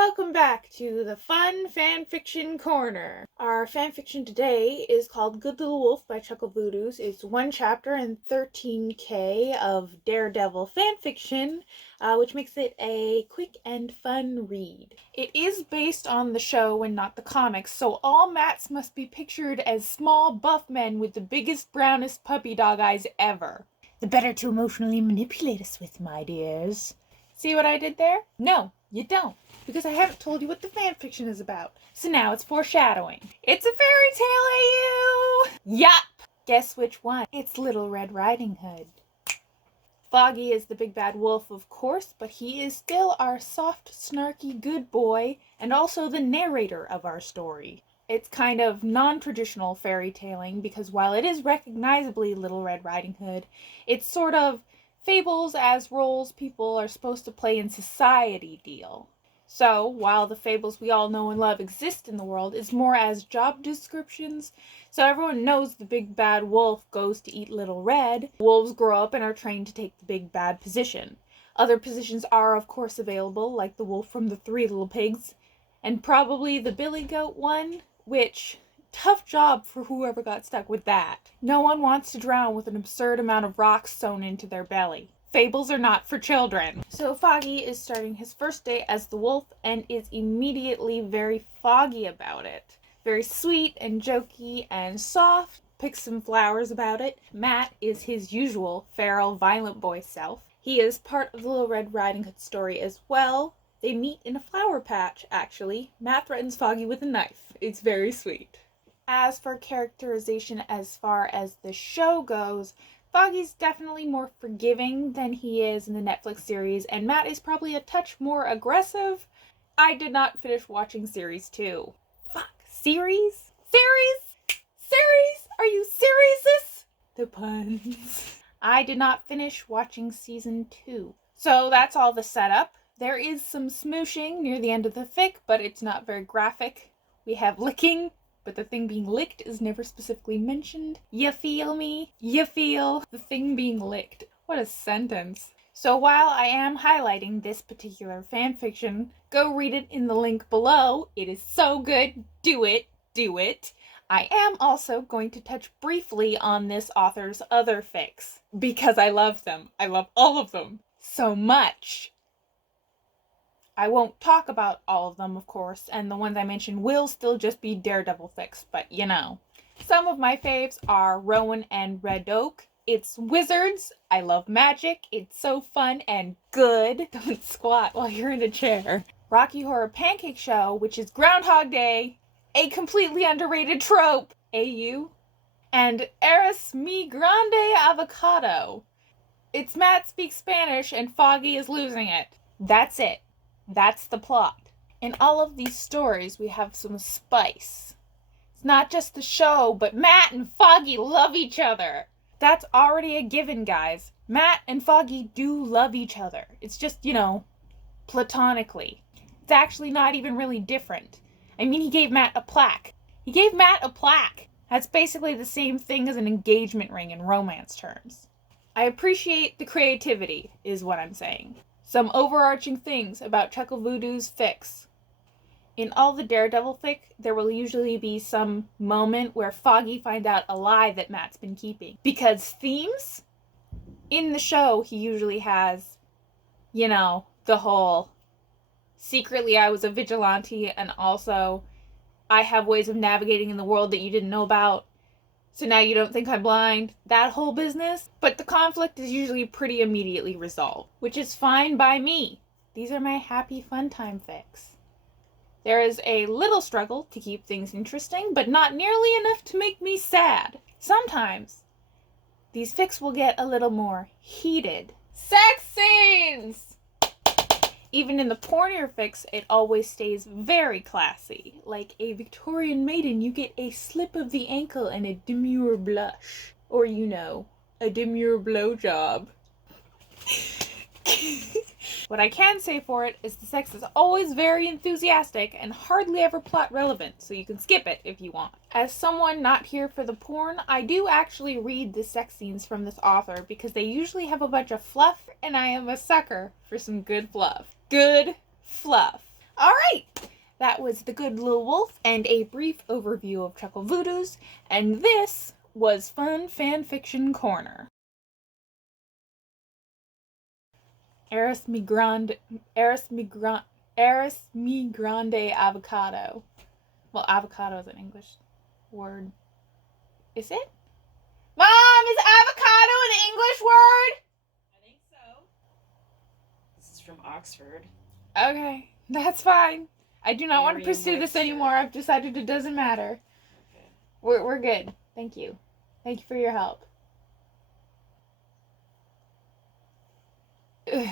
Welcome back to the Fun Fanfiction Corner. Our fanfiction today is called Good Little Wolf by Chucklevoodoos. It's 1 chapter and 13k of Daredevil fanfiction, which makes it a quick and fun read. It is based on the show and not the comics, so all Matts must be pictured as small, buff men with the biggest, brownest puppy dog eyes ever. The better to emotionally manipulate us with, my dears. See what I did there? No, you don't. Because I haven't told you what the fanfiction is about. So now it's foreshadowing. It's a fairy tale, AU! Yup! Guess which one? It's Little Red Riding Hood. Foggy is the big bad wolf, of course, but he is still our soft, snarky good boy, and also the narrator of our story. It's kind of non-traditional fairy tailing, because while it is recognizably Little Red Riding Hood, it's sort of fables as roles people are supposed to play in society deal. So, while the fables we all know and love exist in the world, it's more as job descriptions. So everyone knows the big bad wolf goes to eat Little Red. Wolves grow up and are trained to take the big bad position. Other positions are, of course, available, like the wolf from the Three Little Pigs, and probably the billy goat one, which, tough job for whoever got stuck with that. No one wants to drown with an absurd amount of rocks sewn into their belly. Fables are not for children. So Foggy is starting his first day as the wolf and is immediately very foggy about it. Very sweet and jokey and soft. Picks some flowers about it. Matt is his usual feral, violent boy self. He is part of the Little Red Riding Hood story as well. They meet in a flower patch, actually. Matt threatens Foggy with a knife. It's very sweet. As for characterization as far as the show goes, Foggy's definitely more forgiving than he is in the Netflix series, and Matt is probably a touch more aggressive. I did not finish watching series 2. Fuck. Series? Series? Series? Are you serious? The puns. I did not finish watching season 2. So that's all the setup. There is some smooshing near the end of the fic, but it's not very graphic. We have licking, but the thing being licked is never specifically mentioned. You feel me? You feel the thing being licked. What a sentence. So while I am highlighting this particular fanfiction, go read it in the link below. It is so good. Do it. Do it. I am also going to touch briefly on this author's other fics, because I love them. I love all of them so much. I won't talk about all of them, of course, and the ones I mentioned will still just be Daredevil fics, but you know. Some of my faves are Rowan and Red Oak. It's wizards. I love magic. It's so fun and good. Don't squat while you're in a chair. Rocky Horror Pancake Show, which is Groundhog Day, a completely underrated trope, AU. And Eres Mi Grande Avocado. It's Matt speaks Spanish and Foggy is losing it. That's it. That's the plot. In all of these stories, we have some spice. It's not just the show, but Matt and Foggy love each other. That's already a given, guys. Matt and Foggy do love each other. It's just, platonically. It's actually not even really different. I mean, he gave Matt a plaque. He gave Matt a plaque. That's basically the same thing as an engagement ring in romance terms. I appreciate the creativity, is what I'm saying. Some overarching things about Chucklevoodoos fics. In all the Daredevil fic, there will usually be some moment where Foggy finds out a lie that Matt's been keeping. Because themes? In the show, he usually has, the whole secretly I was a vigilante and also I have ways of navigating in the world that you didn't know about. So now you don't think I'm blind, that whole business. But the conflict is usually pretty immediately resolved, which is fine by me. These are my happy fun time fics. There is a little struggle to keep things interesting, but not nearly enough to make me sad. Sometimes, these fics will get a little more heated. Sex scenes! Even in the pornier fics, it always stays very classy. Like a Victorian maiden, you get a slip of the ankle and a demure blush. Or, a demure blowjob. What I can say for it is the sex is always very enthusiastic and hardly ever plot relevant, so you can skip it if you want. As someone not here for the porn, I do actually read the sex scenes from this author because they usually have a bunch of fluff, and I am a sucker for some good fluff. Good fluff. All right. That was The Good Little Wolf and a brief overview of Chucklevoodoos, and this was Fun Fanfiction Corner. Eris mi grande avocado. Well, avocado is an English word. Is it? Mom, is avocado an English word? I think so. This is from Oxford. Okay, that's fine. I do not want to pursue this anymore. I've decided it doesn't matter. Okay. We're good. Thank you. Thank you for your help. Ugh.